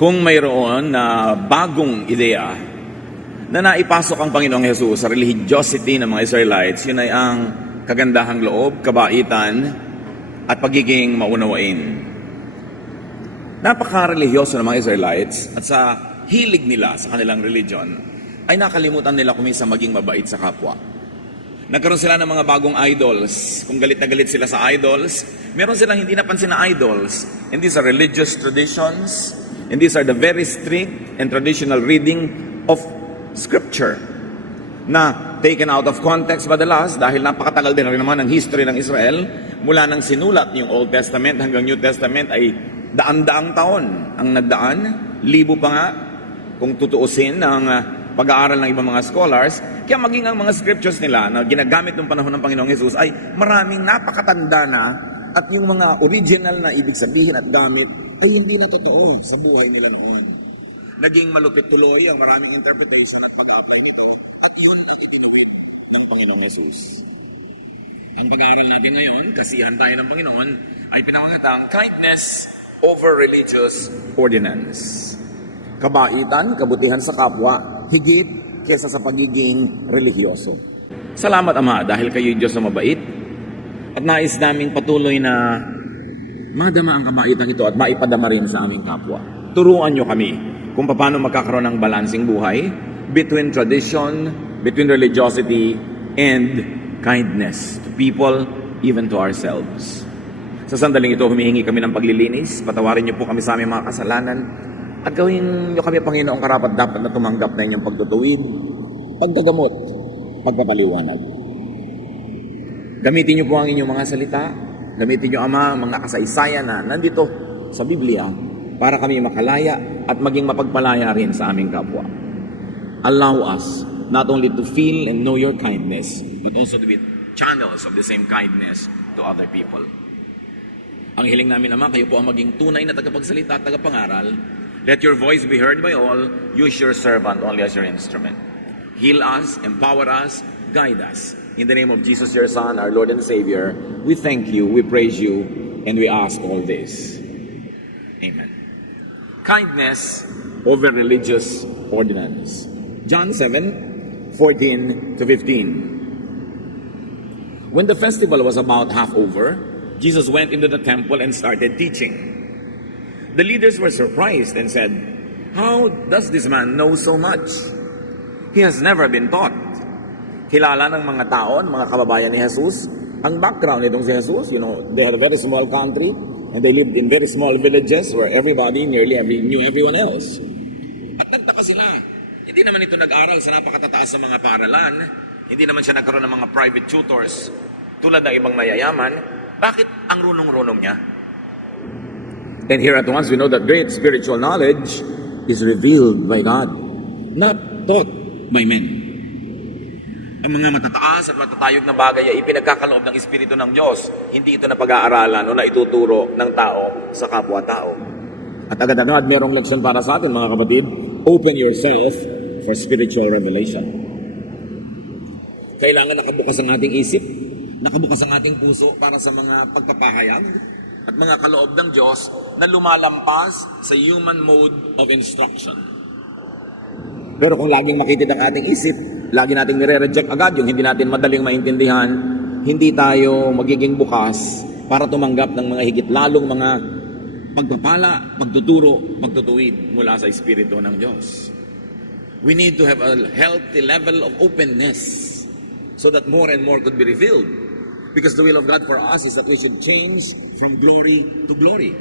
Kung mayroon na bagong ideya na naipasok ang Panginoong Hesus sa religiosity ng mga Israelites, yun ay ang kagandahang loob, kabaitan, at pagiging maunawain. Napaka-religyoso ng mga Israelites at sa hilig nila sa kanilang religion ay nakalimutan nila kumisa maging mabait sa kapwa. Nagkaroon sila ng mga bagong idols. Kung galit na galit sila sa idols, meron silang hindi napansin na idols. And these are religious traditions, and these are the very strict and traditional reading of Scripture na taken out of context madalas dahil napakatagal din rin naman ng history ng Israel. Mula nang sinulat yung Old Testament hanggang New Testament ay daan-daang taon ang nagdaan, libo pa nga kung tutuusin ng pag-aaral ng ibang mga scholars. Kaya maging ang mga scriptures nila na ginagamit ng panahon ng Panginoong Hesus ay maraming napakatanda na, at yung mga original na ibig sabihin at gamit ay hindi na totoo sa buhay nila ngayon. Naging malupit tuloy ang maraming interpretation at pag-apply nito, at yun ang itinuwid ng Panginoong Hesus. Ang pag-aaral natin ngayon, kasihan tayo ng Panginoon, ay pinangalatang kindness over religious ordinance. Kabaitan, kabutihan sa kapwa, higit kesa sa pagiging relihiyoso. Salamat, Ama, dahil kayo'y Diyos na mabait, at nais naming patuloy na madama ang kabaitan ito at maipadama rin sa aming kapwa. Turuan nyo kami kung paano magkakaroon ng balansing buhay between tradition, between religiosity, and kindness to people, even to ourselves. Sa sandaling ito, humihingi kami ng paglilinis. Patawarin niyo po kami sa aming mga kasalanan at gawin niyo kami, Panginoong, karapat-dapat na tumanggap na inyong pagtutuwid, paggagamot, pagpapaliwanag. Gamitin niyo po ang inyong mga salita. Gamitin niyo, Ama, mga kasaysayan na nandito sa Biblia para kami makalaya at maging mapagpalaya rin sa aming kapwa. Allow us not only to feel and know your kindness, but also to be channels of the same kindness to other people. Ang hiling namin, Ama, kayo po ang maging tunay na tagapagsalita at tagapangaral. Let your voice be heard by all. Use your servant only as your instrument. Heal us, empower us, guide us. In the name of Jesus, your Son, our Lord and Savior, we thank you, we praise you, and we ask all this. Amen. Kindness over religious ordinance. John 7:14 to 15. When the festival was about half over, Jesus went into the temple and started teaching. The leaders were surprised and said, "How does this man know so much? He has never been taught." Kilala ng mga tao, mga kababayan ni Jesus, ang background nitong si Jesus. They had a very small country and they lived in very small villages where everybody knew everyone else. At nagtaka sila. Hindi naman ito nag-aral sa napakatataas ng mga paaralan. Hindi naman siya nagkaroon ng mga private tutors tulad ng ibang mayayaman. Bakit ang runong-runong niya? And here at once we know that great spiritual knowledge is revealed by God, not taught by men. Ang mga matataas at matatayog na bagay ay ipinagkakaloob ng Espiritu ng Diyos. Hindi ito na pag-aaralan o na ituturo ng tao sa kapwa-tao. At agad-agad mayroong leksyon para sa atin, mga kapatid. Open yourself for spiritual revelation. Kailangan nakabukas ang ating isip, nakabukas ang ating puso para sa mga pagpapahayag at mga kaloob ng Diyos na lumalampas sa human mode of instruction. Pero kung laging makitid ang ating isip, lagi nating nire-reject agad yung hindi natin madaling maintindihan, hindi tayo magiging bukas para tumanggap ng mga higit lalong mga pagpapala, pagtuturo, pagtutuwid mula sa Espiritu ng Diyos. We need to have a healthy level of openness so that more and more could be revealed. Because the will of God for us is that we should change from glory to glory.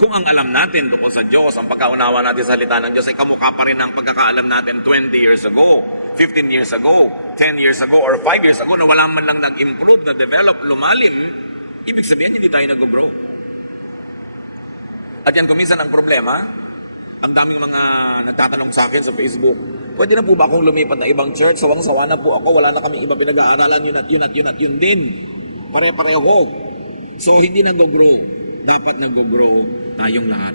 Kung ang alam natin tungkol sa Diyos, ang pagkaunawa natin sa salita ng Diyos ay kamukha pa rin ang pagkakaalam natin 20 years ago, 15 years ago, 10 years ago, or 5 years ago na wala man lang nag-improve, na-develop, lumalim, ibig sabihin hindi tayo nag-grow. At yan kuminsan ang problema. Ang daming mga nagtatanong sa akin sa Facebook, pwede na po ba akong lumipat na ibang church? Sawang-sawa na po ako, wala na kami iba pinag-aaralan, yun din. Pare-pareho. So hindi nag-grow. Dapat nag-grow tayong lahat.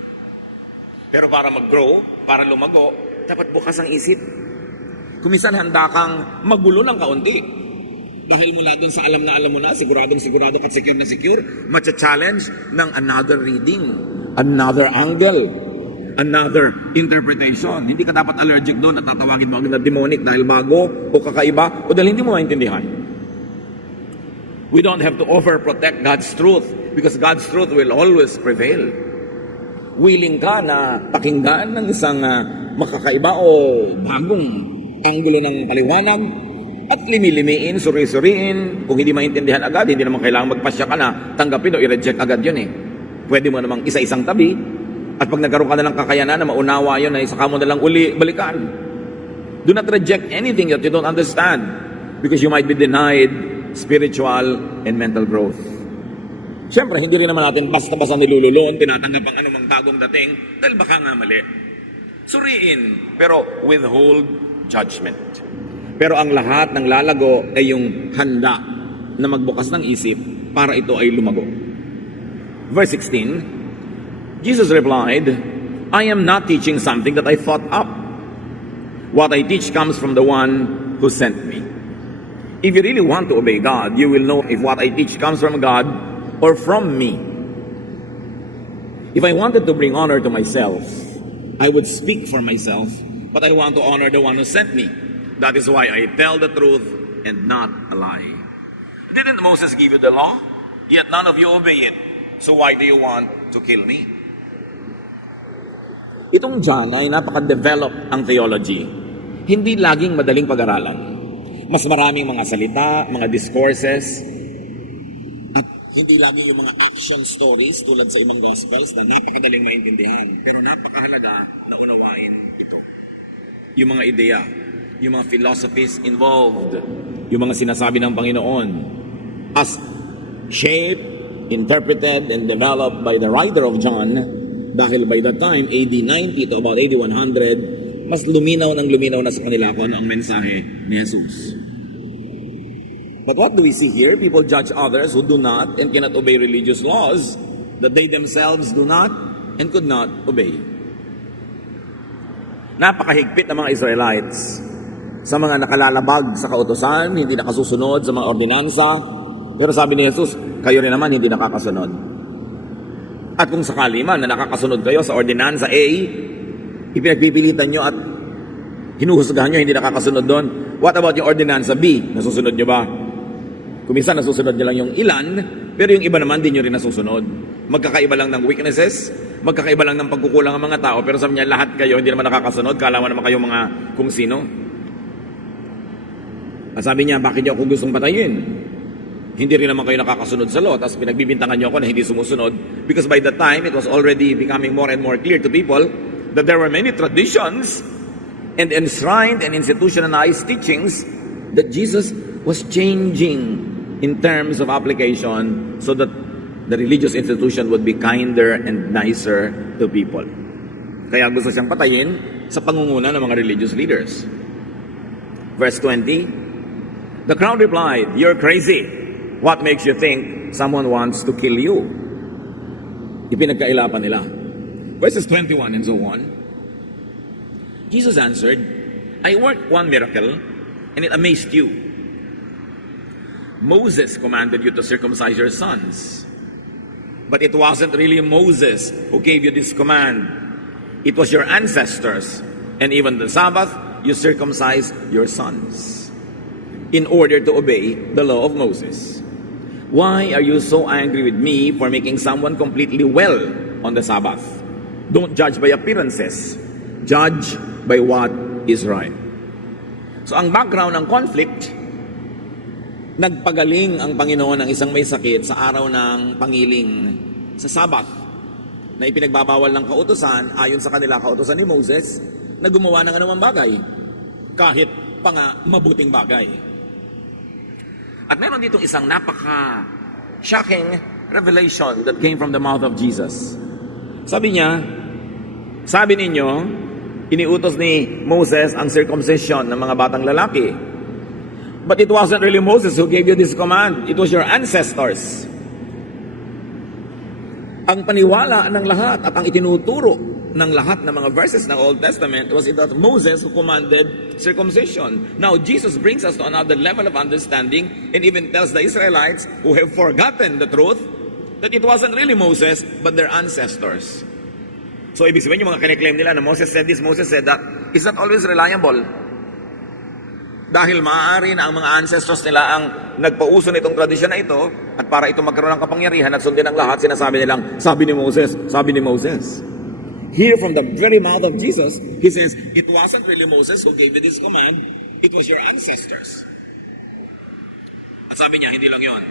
Pero para mag-grow, para lumago, dapat bukas ang isip. Kuminsan handa kang magulo ng kaunti. Dahil mula dun sa alam mo na, siguradong sigurado at secure na secure, matcha-challenge ng another reading, another angle. another interpretation. Hindi ka dapat allergic doon at tatawagin mo agad na demonic dahil bago o kakaiba o dahil hindi mo maintindihan. We don't have to overprotect God's truth because God's truth will always prevail. Willing ka na pakinggan ng isang makakaiba o bagong anggulo ng paliwanag at limi-limiin, suri-suriin. Kung hindi maintindihan agad, hindi naman kailangan magpasya ka na tanggapin o i-reject agad yun eh. Pwede mo namang isa-isang tabi at pag nagkaroon ka na ng kakayanan na maunawa yun ay saka mo na lang uli balikan. Do not reject anything that you don't understand because you might be denied spiritual and mental growth. Siyempre, hindi rin naman natin basta-basta nilululon, tinatanggap ang anumang bagong dating dahil baka nga mali. Suriin, pero withhold judgment. Pero ang lahat ng lalago ay yung handa na magbukas ng isip para ito ay lumago. Verse 16, Jesus replied, I am not teaching something that I thought up. What I teach comes from the one who sent me. If you really want to obey God, you will know if what I teach comes from God or from me. If I wanted to bring honor to myself, I would speak for myself, but I want to honor the one who sent me. That is why I tell the truth and not a lie. Didn't Moses give you the law? Yet none of you obey it. So why do you want to kill me? Itong John ay napaka-develop ang theology. Hindi laging madaling pag-aralan. Mas maraming mga salita, mga discourses, at hindi lagi yung mga action stories tulad sa ibang gospels na napakadaling maintindihan. Pero napakahalaga na unawain ito. Yung mga ideya, yung mga philosophies involved, yung mga sinasabi ng Panginoon, as shaped, interpreted, and developed by the writer of John, dahil by that time, AD 90 to about AD 100, mas luminaw na sa kanila kung ano ang mensahe ni Jesus. But what do we see here? People judge others who do not and cannot obey religious laws that they themselves do not and could not obey. Napakahigpit ng mga Israelites sa mga nakalalabag sa kautusan, hindi nakasusunod sa mga ordinansa. Pero sabi ni Jesus, kayo rin naman hindi nakakasunod. At kung sakali man na nakakasunod kayo sa ordinansa A, ipinagpipilitan nyo at hinuhusgahan nyo, hindi nakakasunod doon. What about yung ordinansa B? Nasusunod nyo ba? Kung minsan nasusunod nyo lang yung ilan, pero yung iba naman di nyo rin nasusunod. Magkakaiba lang ng weaknesses, magkakaiba lang ng pagkukulang ng mga tao, pero sabi niya, lahat kayo hindi naman nakakasunod, kala mo naman kayo mga kung sino. At sabi niya, bakit niyo ako gustong patayin? Hindi rin naman kayo nakakasunod sa law, tapos pinagbibintangan niyo ako na hindi sumusunod, because by that time, it was already becoming more and more clear to people that there were many traditions and enshrined and institutionalized teachings that Jesus was changing in terms of application so that the religious institution would be kinder and nicer to people. Kaya gusto siyang patayin sa pangunguna ng mga religious leaders. Verse 20, the crowd replied, "You're crazy. What makes you think someone wants to kill you?" Ipinagkailapan nila. Verses 21 and so on. Jesus answered, "I worked one miracle and it amazed you. Moses commanded you to circumcise your sons. But it wasn't really Moses who gave you this command. It was your ancestors. And even the Sabbath, you circumcised your sons in order to obey the law of Moses. Why are you so angry with me for making someone completely well on the Sabbath? Don't judge by appearances. Judge by what is right." So ang background ng conflict, nagpagaling ang Panginoon ng isang may sakit sa araw ng pangiling sa Sabbath na ipinagbabawal ng kautusan ayon sa kanila kautusan ni Moses na gumawa ng anumang bagay kahit pa nga mabuting bagay. At meron ditong isang napaka-shocking revelation that came from the mouth of Jesus. Sabi niya, sabi ninyo, iniutos ni Moses ang circumcision ng mga batang lalaki. But it wasn't really Moses who gave you this command. It was your ancestors. Ang paniwala ng lahat at ang itinuturo ng lahat ng mga verses ng Old Testament was that Moses who commanded circumcision. Now, Jesus brings us to another level of understanding and even tells the Israelites who have forgotten the truth that it wasn't really Moses but their ancestors. So, ibig sabihin yung mga kiniklaim nila na Moses said this, Moses said that, is not always reliable. Dahil maaari na ang mga ancestors nila ang nagpauso nitong tradisyon na ito, at para ito magkaroon ng kapangyarihan at sundin ang lahat, sinasabi nilang, sabi ni Moses, sabi ni Moses. Here from the very mouth of Jesus, he says, it wasn't really Moses who gave you this command, it was your ancestors. At sabi niya, hindi lang yon.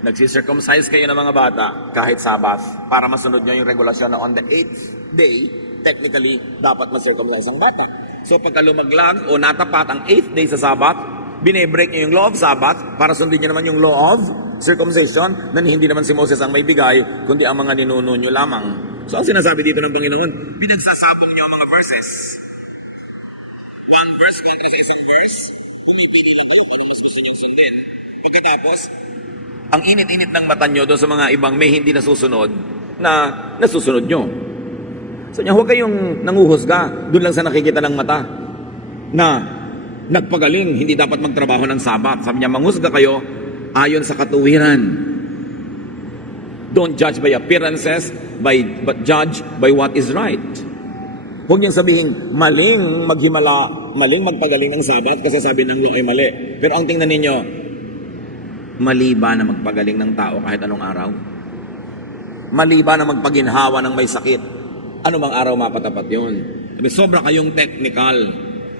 Nagsisircumcise kayo ng mga bata kahit Sabbath para masunod nyo yung regulasyon na on the 8th day, technically, dapat ma-circumcise ang bata. So pagka lumaglag o natapat ang 8th day sa Sabbath, binebreak nyo yung law of Sabbath para sundin nyo naman yung law of circumcision na hindi naman si Moses ang may bigay, kundi ang mga ninuno nyo lamang. So ang sinasabi dito ng Panginoon, pinagsasabong nyo ang mga verses. One verse kontra sa isang verse, pumipili lang kayo kung mas gusto nyo sundin. Pagkatapos, ang init-init ng mata nyo doon sa mga ibang may hindi nasusunod na nasusunod nyo. So niya, huwag kayong nanguhusga doon lang sa nakikita ng mata na nagpagaling, hindi dapat magtrabaho ng Sabat. Sabi niya, manghusga kayo ayon sa katuwiran. Don't judge by appearances, but judge by what is right. Huwag niyang sabihin, maling maghimala, maling magpagaling ng Sabat kasi sabi ng law ay mali. Pero ang tingnan ninyo, mali ba na magpagaling ng tao kahit anong araw? Mali ba na magpaginhawa ng may sakit? Ano mang araw mapatapat yun? Sabi, sobra kayong technical.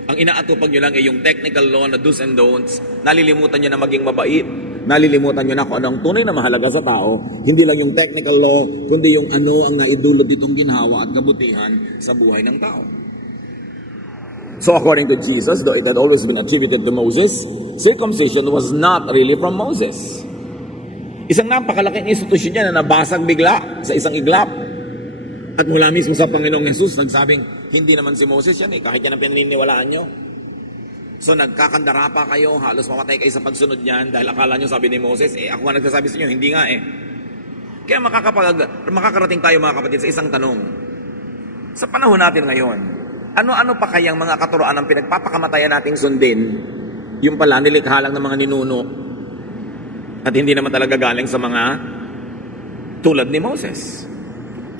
Ang inaatupag nyo lang ay yung technical law na do's and don'ts. Nalilimutan nyo na maging mabait. Nalilimutan nyo na kung anong tunay na mahalaga sa tao. Hindi lang yung technical law, kundi yung ano ang naidulot ditong ginhawa at kabutihan sa buhay ng tao. So according to Jesus, though it had always been attributed to Moses, circumcision was not really from Moses. Isang napakalaking institusyon niya na nabasag bigla sa isang iglap. At mula mismo sa Panginoong Jesus, nagsabing, hindi naman si Moses yan kahit yan ang pinaniniwalaan nyo. So nagkakandara pa kayo, halos mamatay kayo sa pagsunod niyan dahil akala nyo sabi ni Moses, ako nga nagsasabi sa inyo, hindi nga Kaya makakarating tayo mga kapatid sa isang tanong. Sa panahon natin ngayon, ano-ano pa kayang mga katuroan ang pinagpapakamatayan nating sundin, yung pala nilikha lang ng mga ninuno, at hindi naman talaga galing sa mga tulad ni Moses.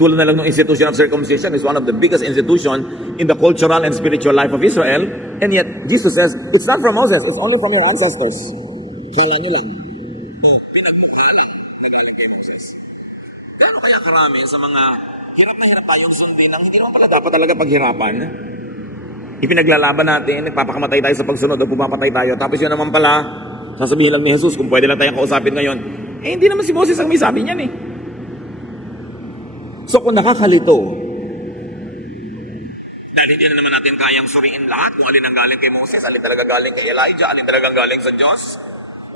Tulad na lang ng institution of circumcision is one of the biggest institution in the cultural and spiritual life of Israel. And yet, Jesus says, it's not from Moses, it's only from your ancestors. Kala nyo lang. Pinagmukha lang na galing kay Moses. Kaya kaya karami sa mga hirap na hirap tayong sundin ang hindi naman pala dapat talaga paghirapan. Ipinaglalaban natin, nagpapakamatay tayo sa pagsunod o pumapatay tayo. Tapos yun naman pala, sasabihin lang ni Jesus, kung pwede lang tayong kausapin ngayon, hindi naman si Moses ang may sabi niyan So kung nakakalito, dahil hindi na naman natin kayang suriin lahat kung alin ang galing kay Moses, alin talaga galing kay Elijah, alin talagang galing sa Diyos,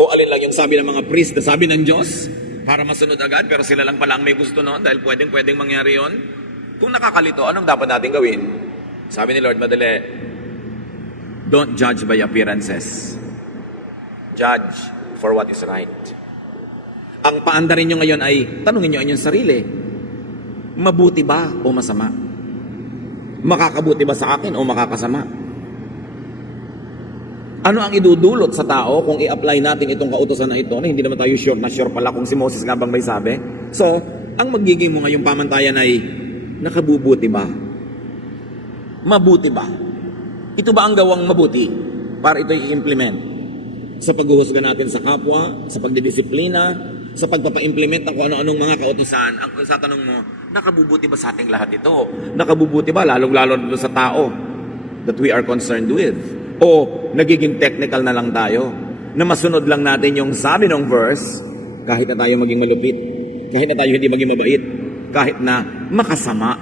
o alin lang yung sabi ng mga priest na sabi ng Diyos, para masunod agad, pero sila lang pala ang may gusto noon dahil pwedeng mangyari yon. Kung nakakalito, anong dapat natin gawin? Sabi ni Lord, madali, don't judge by appearances. Judge for what is right. Ang paandarin nyo ngayon ay, tanungin nyo ang inyong sarili, mabuti ba o masama? Makakabuti ba sa akin o makakasama? Ano ang idudulot sa tao kung i-apply natin itong kautosan na ito na hindi naman tayo sure na sure pala kung si Moses nga bang may sabi? So, ang magiging mo ngayong pamantayan ay nakabubuti ba? Mabuti ba? Ito ba ang gawang mabuti para ito i-implement? Sa paghuhusga natin sa kapwa, sa pagdidisiplina, sa pagpapa-implement ng kung ano-anong mga kautosan, ang sa tanong mo, nakabubuti ba sa ating lahat ito? Nakabubuti ba lalong-lalo na sa tao that we are concerned with? O nagiging technical na lang tayo na masunod lang natin yung sabi ng verse kahit na tayo maging malupit, kahit na tayo hindi maging mabait, kahit na makasama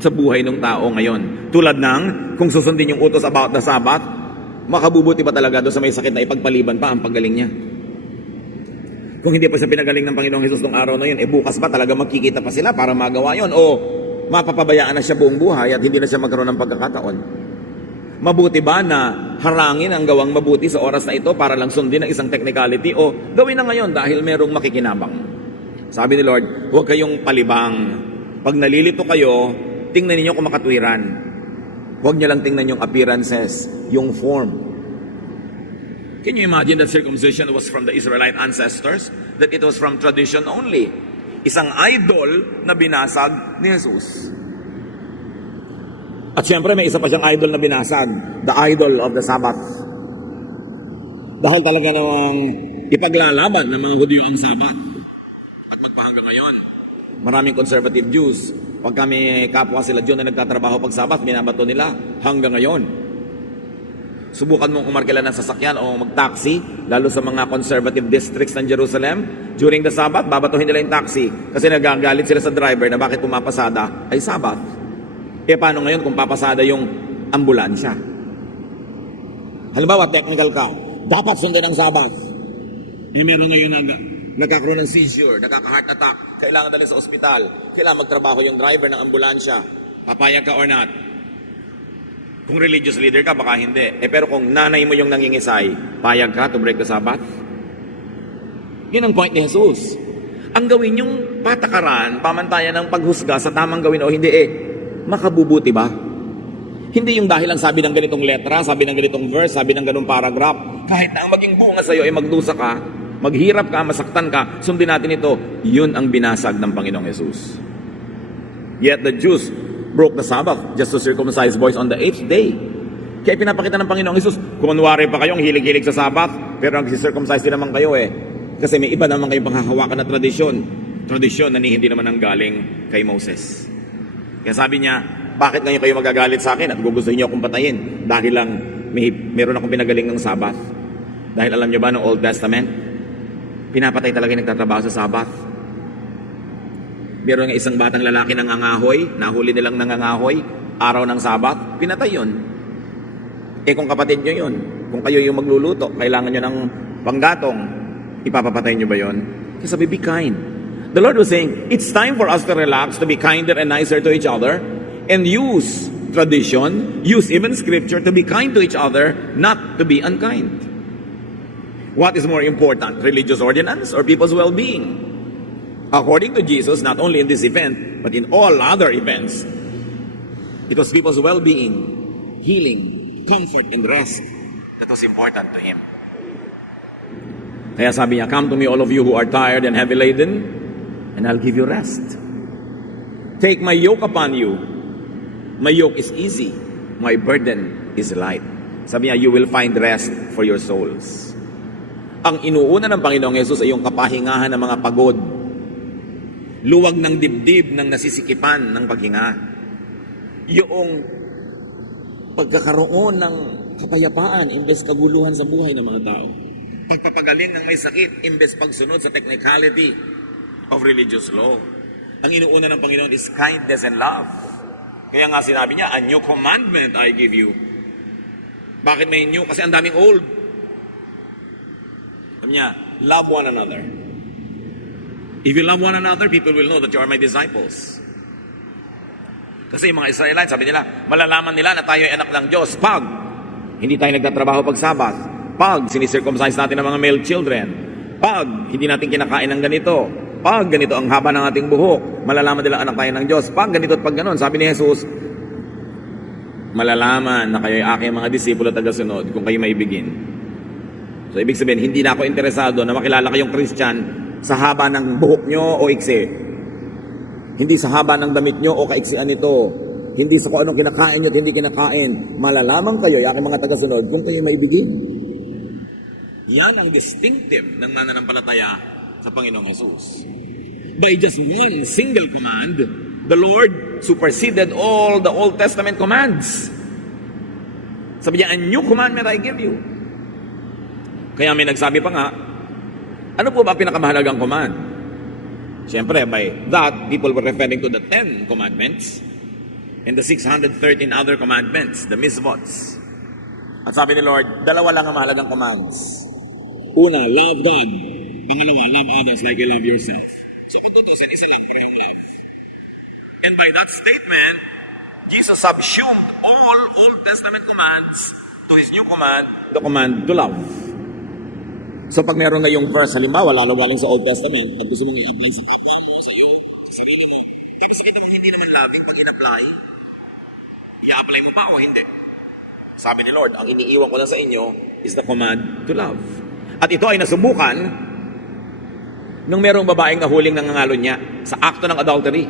sa buhay ng tao ngayon. Tulad ng kung susundin yung utos about the Sabbath, makabubuti ba talaga doon sa may sakit na ipagpaliban pa ang paggaling niya? Kung hindi pa siya pinagaling ng Panginoong Hesus nung araw na yun, bukas ba talaga magkikita pa sila para magawa yun? O mapapabayaan na siya buong buhay at hindi na siya magkaroon ng pagkakataon? Mabuti ba na harangin ang gawang mabuti sa oras na ito para lang sundin ang isang technicality o gawin na ngayon dahil merong makikinabang? Sabi ni Lord, huwag kayong palibang. Pag nalilito kayo, tingnan ninyo kung makatwiran. Huwag niyo lang tingnan yung appearances, yung form. Can you imagine that circumcision was from the Israelite ancestors? That it was from tradition only? Isang idol na binasag ni Jesus. At siyempre may isa pa siyang idol na binasag, the idol of the Sabbath. Dahil talaga namang ipaglalaban ng mga Hudyo ang Sabbath. At magpahanggang ngayon, maraming conservative Jews, pag kami kapwa sila Diyon na nagtatrabaho pag Sabbath, binabato nila hanggang ngayon. Subukan mong umarkila ng sasakyan o mag-taxi, lalo sa mga conservative districts ng Jerusalem, during the Sabbath, babatuhin nila yung taxi kasi nagagalit sila sa driver na bakit pumapasada ay Sabbath. Paano ngayon kung papasada yung ambulansya? Halimbawa, technical ka, dapat sundin ang Sabbath. Meron ngayon nagkakaroon ng seizure, nakaka-heart attack, kailangan dali sa ospital, kailangan magtrabaho yung driver ng ambulansya. Papayag ka or not? Kung religious leader ka, baka hindi. Pero kung nanay mo yung nangingisay, payag ka to break the Sabbath? Yun ang point ni Jesus. Ang gawin yung patakaran, pamantayan ng paghusga sa tamang gawin o hindi makabubuti ba? Hindi yung dahil ang sabi ng ganitong letra, sabi ng ganitong verse, sabi ng ganitong paragraph, kahit na ang maging bunga sa'yo ay magdusa ka, maghirap ka, masaktan ka, sundin natin ito. Yun ang binasag ng Panginoong Jesus. Yet the Jews broke the Sabbath just to circumcise boys on the 8th day. Kaya pinapakita ng Panginoong Jesus, kunwari pa kayong hilig-hilig sa Sabbath, pero nag-circumcise din naman kayo Kasi may iba naman kayong panghahawakan na tradisyon. Tradisyon na hindi naman ang galing kay Moses. Kaya sabi niya, bakit ngayon kayo magagalit sa akin at gugustuhin niyo akong patayin? Dahil lang meron akong pinagaling ng Sabbath. Dahil alam niyo ba ng Old Testament, pinapatay talaga yung nagtatrabaho sa Sabbath. Meron nga isang batang lalaki ng nangangahoy, nahuli nilang nangangahoy, araw ng Sabbath, pinatay yun. Kung kapatid niyo yun, kung kayo yung magluluto, kailangan niyo ng panggatong, ipapapatay niyo ba yun? Kasi sabi, be kind. The Lord was saying, it's time for us to relax, to be kinder and nicer to each other, and use tradition, use even scripture to be kind to each other, not to be unkind. What is more important, religious ordinance or people's well-being? According to Jesus, not only in this event, but in all other events, it was people's well-being, healing, comfort, and rest that was important to Him. Kaya sabi niya, come to me all of you who are tired and heavy laden, and I'll give you rest. Take my yoke upon you. My yoke is easy. My burden is light. Sabi niya, you will find rest for your souls. Ang inuuna ng Panginoong Yesus ay yung kapahingahan ng mga pagod. Luwag ng dibdib ng nasisikipan ng paghinga. Yung pagkakaroon ng kapayapaan imbes kaguluhan sa buhay ng mga tao. Pagpapagaling ng may sakit imbes pagsunod sa technicality of religious law. Ang inuuna ng Panginoon is kindness and love. Kaya nga sinabi niya, a new commandment I give you. Bakit may new? Kasi ang daming old. Sabi niya, love one another. If you love one another, people will know that you are my disciples. Kasi yung mga Israelites, sabi nila, malalaman nila na tayo ay anak ng Diyos pag hindi tayo nagtatrabaho pag Sabbath, pag sinicircumcise natin ang mga male children, pag hindi natin kinakain ng ganito, pag ganito ang haba ng ating buhok, malalaman nila anak tayo ng Diyos. Pag ganito at pag ganon, sabi ni Jesus, malalaman na kayo ay aking mga disipulo at tagasunod kung kayo maibigin. So, ibig sabihin, hindi na ako interesado na makilala kayong Christian sa haba ng buhok nyo o iksi. Hindi sa haba ng damit nyo o kaiksian nito. Hindi sa kung anong kinakain nyo at hindi kinakain. Malalaman kayo, aking mga tagasunod, kung kayo maibigin. Yan ang distinctive ng mananampalataya sa Panginoong Jesus. By just one single command, the Lord superseded all the Old Testament commands. Sabi niya, a new commandment I give you. Kaya may nagsabi pa nga, ano po ba pinakamahalagang command? Siyempre, by that, people were referring to the 10 commandments and the 613 other commandments, the mitzvots. At sabi ni Lord, dalawa lang ang mahalagang commands. Una, love God. Pangalawa, love others like you love yourself. So kung tutusin, isa lang, parehong love. And by that statement, Jesus subsumed all Old Testament commands to His new command, the command to love. So pag meron ngayong verse, halimbawa, lalawaling sa Old Testament, pag gusto mong i-apply sa kapwa mo, sa iyo, sa sarili mo, tapos nakita mo hindi naman loving, pag in-apply, i-apply mo pa o hindi? Sabi ni Lord, ang iniiwan ko lang sa inyo is the command to love. At ito ay nasubukan nung merong babaeng nahuling nangangalo niya sa akto ng adultery.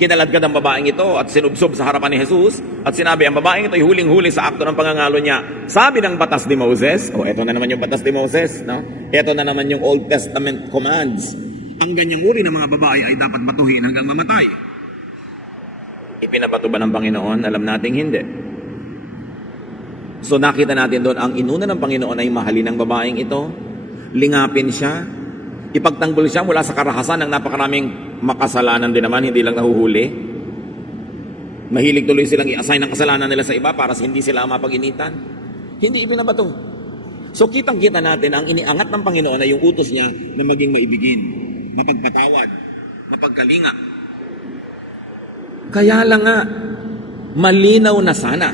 Kinaladkad ang babaeng ito at sinubsob sa harapan ni Jesus at sinabi, ang babaeng ito ay huling-huli sa akto ng pangangalo niya. Sabi ng batas ni Moses, eto na naman yung batas ni Moses, no? Eto na naman yung Old Testament commands. Ang ganyang uri ng mga babae ay dapat batuhin hanggang mamatay. Ipinabato ba ng Panginoon? Alam nating hindi. So nakita natin doon, ang inuna ng Panginoon ay mahalin ng babaeng ito, lingapin siya, ipagtanggol siya mula sa karahasan ng napakaraming makasalanan din naman, hindi lang nahuhuli. Mahilig tuloy silang i-assign ang kasalanan nila sa iba para hindi sila mapag-initan. Hindi ipinabato. So kitang-kita natin, ang iniangat ng Panginoon ay yung utos niya na maging maibigin, mapagpatawad, mapagkalinga. Kaya lang nga, malinaw na sana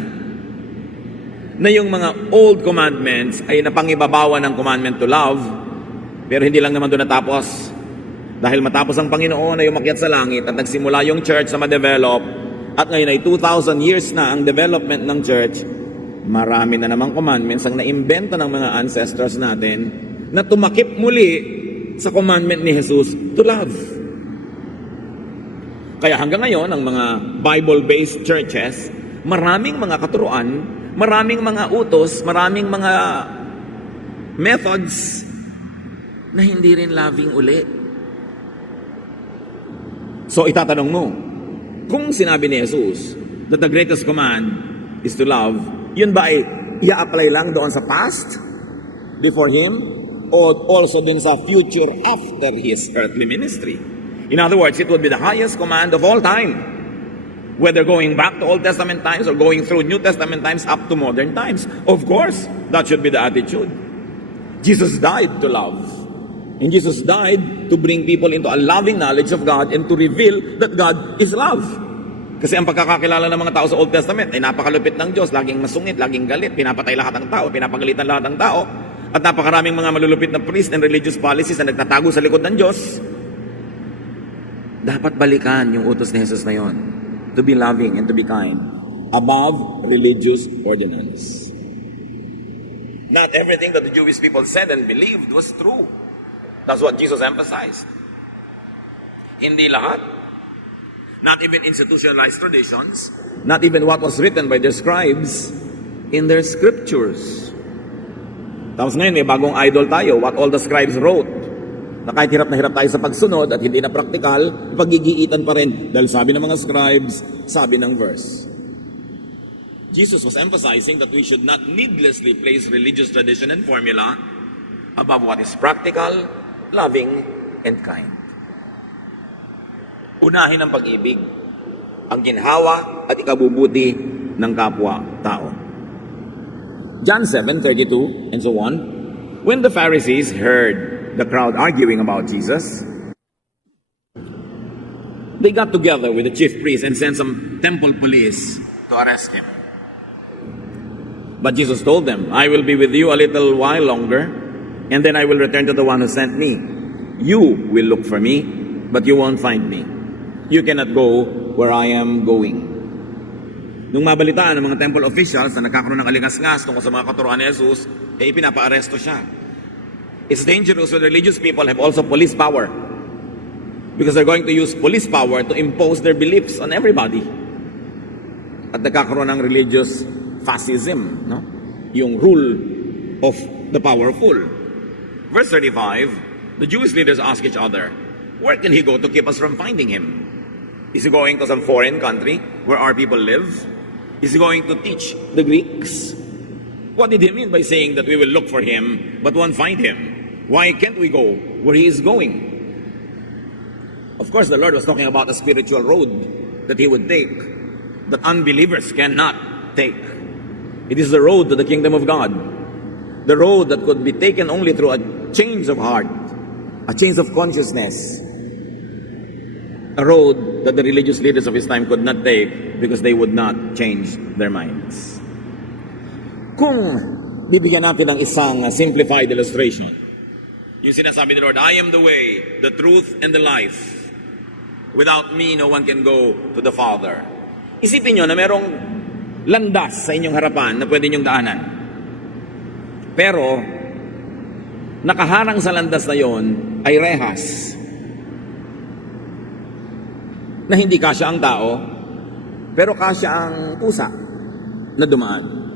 na yung mga old commandments ay napangibabawan ng commandment to love, pero hindi lang naman doon natapos. Dahil matapos ang Panginoon ay umakyat sa langit at nagsimula yung church na ma-develop, at ngayon ay 2,000 years na ang development ng church, marami na namang commandments ang naimbento ng mga ancestors natin na tumakip muli sa commandment ni Jesus to love. Kaya hanggang ngayon, ang mga Bible-based churches, maraming mga katuruan, maraming mga utos, maraming mga methods na hindi rin loving uli. So itatanong mo, kung sinabi ni Jesus that the greatest command is to love, yun ba ay i-apply lang doon sa past before Him o also din sa future after His earthly ministry? In other words, it would be the highest command of all time, whether going back to Old Testament times or going through New Testament times up to modern times. Of course, that should be the attitude. Jesus died to love. And Jesus died to bring people into a loving knowledge of God and to reveal that God is love. Kasi ang pagkakakilala ng mga tao sa Old Testament ay napakalupit ng Diyos, laging masungit, laging galit, pinapatay lahat ng tao, pinapagalitan lahat ng tao, at napakaraming mga malulupit na priest and religious policies na nagtatago sa likod ng Diyos. Dapat balikan yung utos ni Jesus na yon, to be loving and to be kind above religious ordinance. Not everything that the Jewish people said and believed was true. That's what Jesus emphasized. Hindi lahat. Not even institutionalized traditions. Not even what was written by their scribes in their scriptures. Tapos ngayon, may bagong idol tayo, what all the scribes wrote. Na kahit hirap na hirap tayo sa pagsunod at hindi na praktikal, pagigiitan pa rin. Dahil sabi ng mga scribes, sabi ng verse. Jesus was emphasizing that we should not needlessly place religious tradition and formula above what is practical, loving, and kind. Unahin ang pag-ibig, ang ginhawa at ikabubuti ng kapwa-tao. John 7:32 and so on. When the Pharisees heard the crowd arguing about Jesus, they got together with the chief priests and sent some temple police to arrest him. But Jesus told them, I will be with you a little while longer, and then I will return to the one who sent me. You will look for me, but you won't find me. You cannot go where I am going. Nung mabalitaan ng mga temple officials na nagkakaroon ng aligasgas tungkol sa mga katuruan ni Jesus, pinapa-aresto siya. It's dangerous when religious people have also police power, because they're going to use police power to impose their beliefs on everybody. At nagkakaroon ng religious fascism, no? Yung rule of the powerful. Verse 35, the Jewish leaders ask each other, where can he go to keep us from finding him? Is he going to some foreign country where our people live? Is he going to teach the Greeks? What did he mean by saying that we will look for him but won't find him? Why can't we go where he is going? Of course, the Lord was talking about a spiritual road that he would take that unbelievers cannot take. It is the road to the kingdom of God. The road that could be taken only through a change of heart, a change of consciousness. A road that the religious leaders of his time could not take because they would not change their minds. Kung bibigyan natin ng isang simplified illustration, yung sinasabi ni Lord, I am the way, the truth, and the life. Without me, no one can go to the Father. Isipin nyo na merong landas sa inyong harapan na pwede nyong daanan. Pero, nakaharang sa landas na yon ay rehas na hindi kasya ang tao, pero kasya ang pusa na dumaan.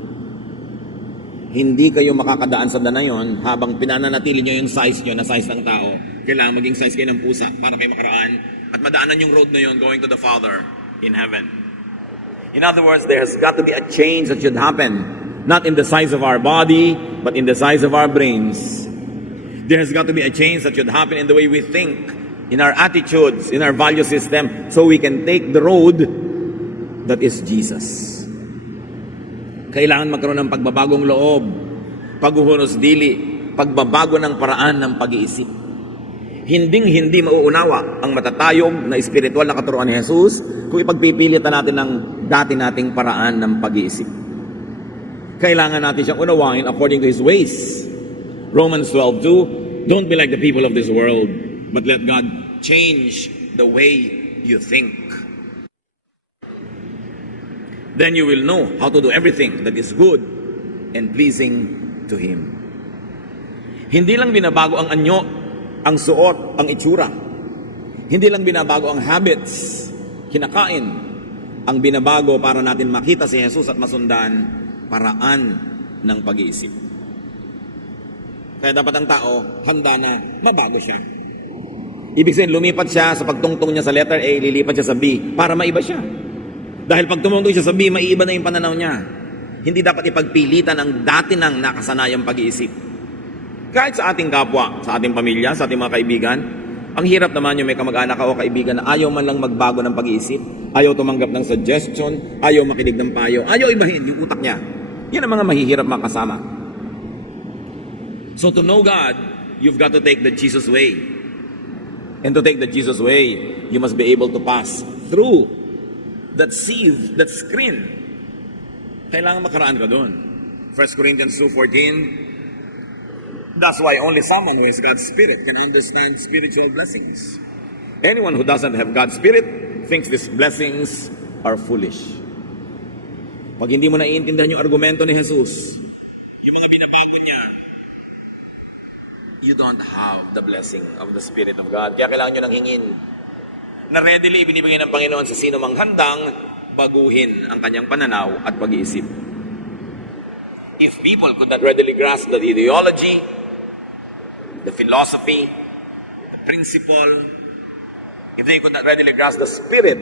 Hindi kayo makakadaan sa daan na yon habang pinananatili nyo yung size nyo na size ng tao. Kailangan maging size kayo ng pusa para kayo makaraan at madaanan yung road na yon going to the Father in heaven. In other words, there has got to be a change that should happen, not in the size of our body, but in the size of our brains. There has got to be a change that should happen in the way we think, in our attitudes, in our value system, so we can take the road that is Jesus. Kailangan magkaroon ng pagbabagong loob, paghuhunos dili, pagbabago ng paraan ng pag-iisip. Hinding-hindi mauunawa ang matatayog na espiritual na katuruan ni Jesus kung ipagpipilitan natin ng dati nating paraan ng pag-iisip. Kailangan natin siyang unawain according to His ways. Romans 12:2, don't be like the people of this world, but let God change the way you think. Then you will know how to do everything that is good and pleasing to Him. Hindi lang binabago ang anyo, ang suot, ang itsura. Hindi lang binabago ang habits, kinakain. Ang binabago para natin makita si Jesus at masundan, paraan ng pag-iisip. Kaya dapat ang tao, handa na mabago siya. Ibig sabihin, lumipat siya sa pagtungtong niya sa letter A, lilipat siya sa B, para maiba siya. Dahil pag tumungtong siya sa B, maiiba na yung pananaw niya. Hindi dapat ipagpilitan ang dati ng nakasanayang pag-iisip. Kahit sa ating kapwa, sa ating pamilya, sa ating mga kaibigan, ang hirap naman yung may kamag-anak o kaibigan na ayaw man lang magbago ng pag-iisip, ayaw tumanggap ng suggestion, ayaw makinig ng payo, ayaw ibahin yung utak niya. Yan ang mga mahihirap makasama. So to know God, you've got to take the Jesus way. And to take the Jesus way, you must be able to pass through that sieve, that screen. Kailangan makaraan ka doon. 1 Corinthians 2:14, that's why only someone who has God's Spirit can understand spiritual blessings. Anyone who doesn't have God's Spirit thinks these blessings are foolish. Pag hindi mo naiintindihan yung argumento ni Jesus, yung mga binabago niya, you don't have the blessing of the Spirit of God. Kaya kailangan nyo nang hingin na readily ibinibigay ng Panginoon sa sino mang handang baguhin ang kanyang pananaw at pag-iisip. If people could not readily grasp the ideology, the philosophy, the principle, if they could not readily grasp the spirit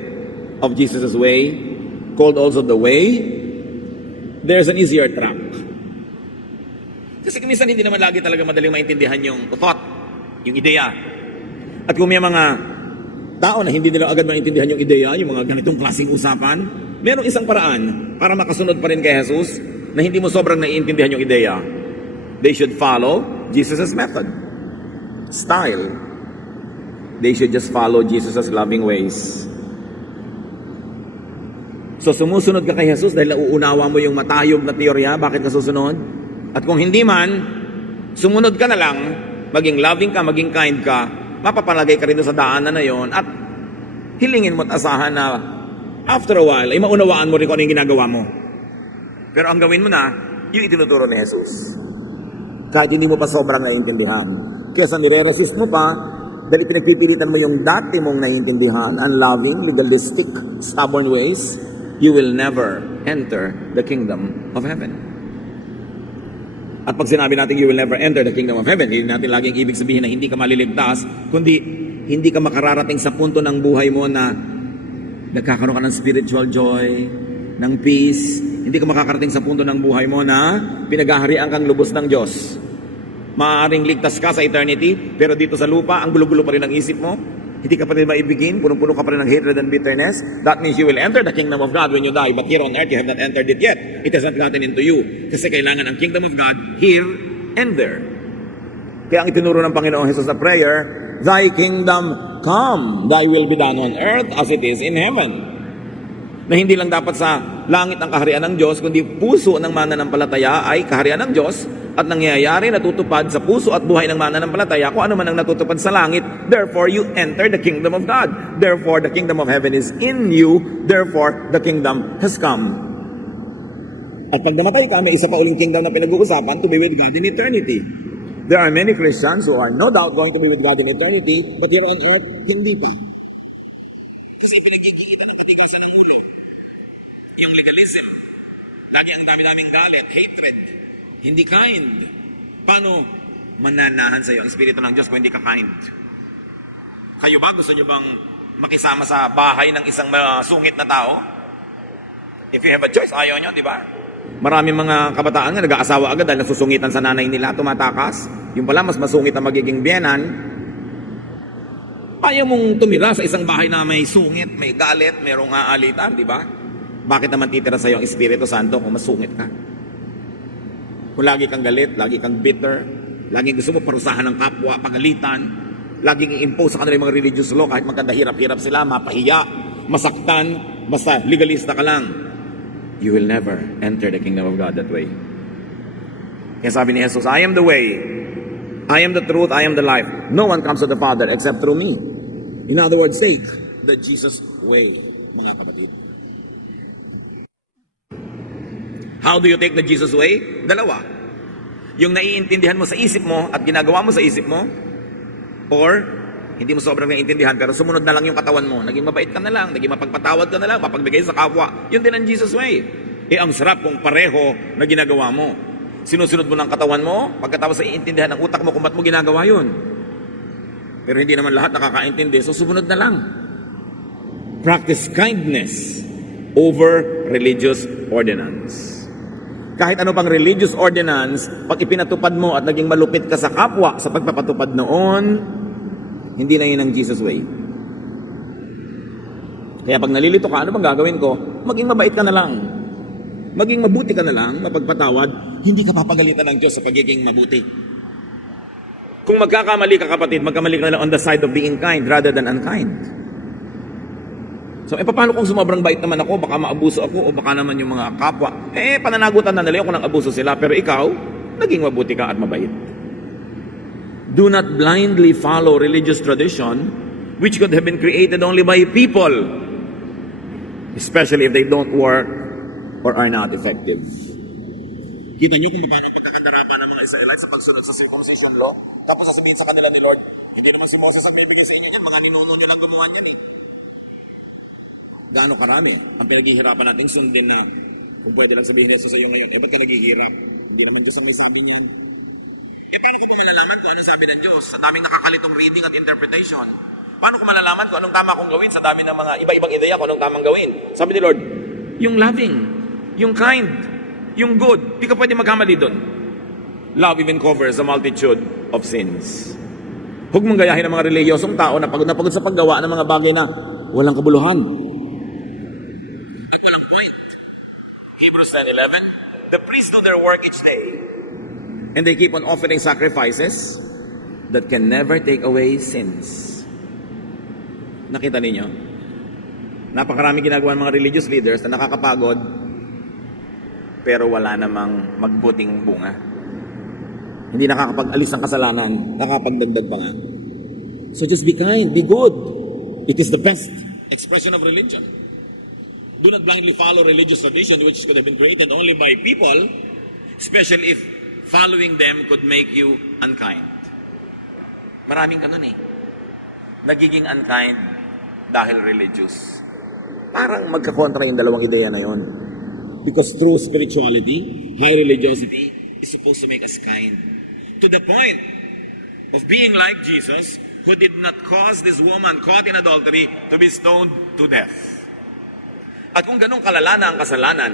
of Jesus' way, called also the way, there's an easier track. Kasi minsan hindi naman lagi talaga madaling maintindihan yung thought, yung ideya. At kung may mga tao na hindi nila agad maintindihan yung ideya, yung mga ganitong klaseng usapan, merong isang paraan para makasunod pa rin kay Jesus na hindi mo sobrang naiintindihan yung ideya. They should follow Jesus' method, style. They should just follow Jesus' loving ways. So sumusunod ka kay Jesus dahil nauunawa mo yung matayog na teorya, bakit ka susunod? At kung hindi man, sumunod ka na lang, maging loving ka, maging kind ka, mapapalagay ka rin sa daanan na yon at hilingin mo at asahan na after a while, ay maunawaan mo rin kung ano yung ginagawa mo. Pero ang gawin mo na, yung itinuturo ni Jesus. Kahit hindi mo pa sobrang naiintindihan. Kaya sa nire-resist mo pa, dahil pinagpipilitan mo yung dati mong naiintindihan, unloving, legalistic, stubborn ways, you will never enter the kingdom of heaven. At pag sinabi natin you will never enter the kingdom of heaven, hindi natin laging ibig sabihin na hindi ka maliligtas, kundi hindi ka makararating sa punto ng buhay mo na nagkakaroon ka ng spiritual joy, ng peace. Hindi ka makakarating sa punto ng buhay mo na pinaghaharian kang lubos ng Diyos. Maaaring ligtas ka sa eternity, pero dito sa lupa, ang gulo-gulo pa rin ang isip mo. Hindi ka pa rin maibigin, punong-puno ka pa rin ng hatred and bitterness. That means you will enter the kingdom of God when you die. But here on earth, you have not entered it yet. It has not gotten into you. Kasi kailangan ang kingdom of God here and there. Kaya ang itinuro ng Panginoong Jesus sa prayer, Thy kingdom come, Thy will be done on earth as it is in heaven. Na hindi lang dapat sa langit ang kaharian ng Diyos, kundi puso ng mananampalataya ay kaharian ng Diyos at nangyayari natutupad sa puso at buhay ng mananampalataya kung ano man ang natutupad sa langit. Therefore, you enter the kingdom of God. Therefore, the kingdom of heaven is in you. Therefore, the kingdom has come. At pag namatay ka, may isa pa uling kingdom na pinag-uusapan, to be with God in eternity. There are many Christians who are no doubt going to be with God in eternity, but here on earth, hindi pa. Kasi pinagkikita ng katigasan ng ulo. Yung legalism. Lagi ang dami-daming galit, hatred. Hindi kind. Paano mananahan sa iyo ang Espiritu ng Diyos kung hindi ka kind? Kayo ba, gusto nyo bang makisama sa bahay ng isang sungit na tao? If you have a choice, ayaw nyo, di ba? Maraming mga kabataan nga nag-aasawa agad dahil nasusungitan sa nanay nila, tumatakas. Yung pala, mas masungit ang magiging biyenan. Ayaw mong tumira sa isang bahay na may sungit, may galit, mayroong aalitan, di ba? Bakit naman titira sa iyo ang Espiritu Santo kung masungit ka? Kung lagi kang galit, lagi kang bitter, laging gusto mo parusahan ng kapwa, pagalitan, laging i-impose sa kanila yung mga religious law kahit magkanda hirap-hirap sila, mapahiya, masaktan, basta legalista ka lang. You will never enter the kingdom of God that way. Kaya sabi ni Jesus, I am the way, I am the truth, I am the life. No one comes to the Father except through me. In other words, take the Jesus way, mga kapatid. How do you take the Jesus way? Dalawa. Yung naiintindihan mo sa isip mo at ginagawa mo sa isip mo, or hindi mo sobrang naiintindihan pero sumunod na lang yung katawan mo. Naging mabait ka na lang, naging mapagpatawad ka na lang, mapagbigay sa kapwa. Yun din ang Jesus way. Ang sarap kung pareho na ginagawa mo. Sinusunod mo ng katawan mo, pagkatapos naiintindihan ng utak mo kung ba't mo ginagawa yun. Pero hindi naman lahat nakakaintindi, so sumunod na lang. Practice kindness over religious ordinance. Kahit ano pang religious ordinance, pag ipinatupad mo at naging malupit ka sa kapwa sa pagpapatupad noon, hindi na yun ang Jesus way. Kaya pag nalilito ka, ano bang gagawin ko? Maging mabait ka na lang. Maging mabuti ka na lang, mapagpatawad, hindi ka papagalitan ng Diyos sa pagiging mabuti. Kung magkakamali ka kapatid, magkamali ka na lang on the side of being kind rather than unkind. So, paano kung sumabrang bait naman ako, baka maabuso ako, o baka naman yung mga kapwa, pananagutan na nila kung nang abuso sila, pero ikaw, naging mabuti ka at mabait. Do not blindly follow religious tradition which could have been created only by people, especially if they don't work or are not effective. Kita nyo kung paano pagkakandarapan ng mga Israelites sa pagsunod sa circumcision law? Tapos sasabihin sa kanila ni Lord, hindi naman si Moses ang binibigay sa inyo yan, mga ninuno nyo lang gumawa niyan eh. Gaano karami ang pinaghihirapan natin sundin na kung pwede lang sabihin niya sa iyo ngayon, ba't ka naghihirap? Hindi naman Diyos ang may sabi niyan. Paano ko pa malalaman kung ano sabi ng Diyos? Sa daming nakakalitong reading at interpretation. Paano ko malalaman kung anong tama kong gawin sa dami ng mga iba-ibang ideya kung anong tamang gawin? Sabi ni Lord, yung loving, yung kind, yung good, di ka pwede magkamali doon. Love even covers a multitude of sins. Huwag mong gayahin ng mga reliyosong tao na pagod sa paggawa ng mga bagay na walang kabuluhan. At walang point. Hebrews 10:11, the priests do their work each day. And they keep on offering sacrifices that can never take away sins. Nakita ninyo? Napakarami ginagawa ng mga religious leaders na nakakapagod pero wala namang magbuting bunga. Hindi nakakapag-alis ng kasalanan, nakakapagdagdag pa nga. So just be kind, be good. It is the best expression of religion. Do not blindly follow religious tradition which could have been created only by people, especially if following them could make you unkind. Maraming ganun eh. Nagiging unkind dahil religious. Parang magkakontra yung dalawang ideya na yon. Because true spirituality, high religiosity, is supposed to make us kind. To the point of being like Jesus, who did not cause this woman caught in adultery to be stoned to death. At kung ganun kalala na ang kasalanan,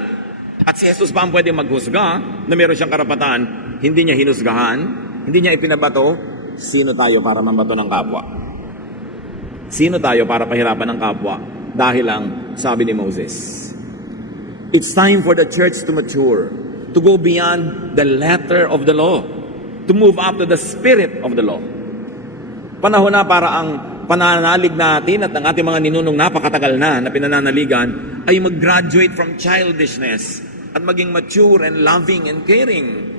at si Jesus ba ang pwede maghusga na meron siyang karapatan, hindi niya hinusgahan, hindi niya ipinabato, sino tayo para mambato ng kapwa? Sino tayo para pahirapan ng kapwa? Dahil lang, sabi ni Moses, it's time for the church to mature, to go beyond the letter of the law, to move up to the spirit of the law. Panahon na para ang pananalig natin at ang ating mga ninunong napakatagal na pinananaligan ay mag-graduate from childishness at maging mature and loving and caring.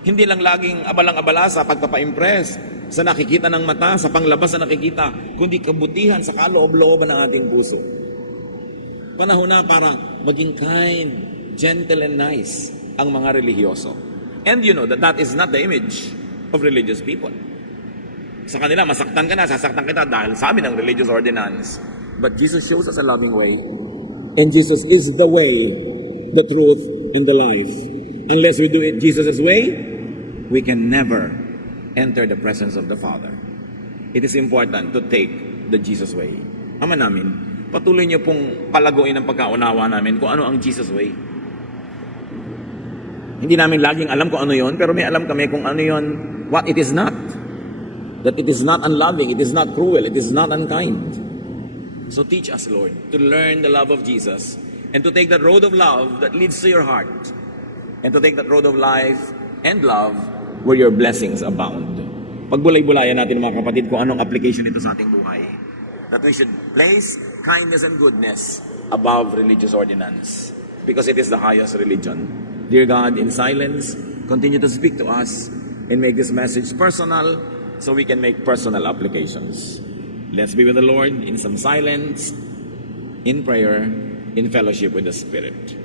Hindi lang laging abalang-abala sa pagpapa-impress, sa nakikita ng mata, sa panglabas na nakikita, kundi kabutihan sa kaloob-looban ng ating puso. Panahon na para maging kind, gentle and nice ang mga relihiyoso. And you know that is not the image of religious people. Sa kanila, masaktan ka na, sasaktan kita dahil sa amin ang religious ordinance. But Jesus shows us a loving way. And Jesus is the way, the truth, and the life. Unless we do it Jesus' way, we can never enter the presence of the Father. It is important to take the Jesus way. Ama namin, patuloy niyo pong palaguin ang pagkaunawa namin kung ano ang Jesus way. Hindi namin laging alam kung ano yon, pero may alam kami kung ano yon, what it is not. That it is not unloving, it is not cruel, it is not unkind. So teach us, Lord, to learn the love of Jesus and to take that road of love that leads to your heart and to take that road of life and love where your blessings abound. Pagbulay-bulayan natin mga kapatid kung anong application ito sa ating buhay. That we should place kindness and goodness above religious ordinance because it is the highest religion. Dear God, in silence, continue to speak to us and make this message personal so we can make personal applications. Let's be with the Lord in some silence, in prayer, in fellowship with the Spirit.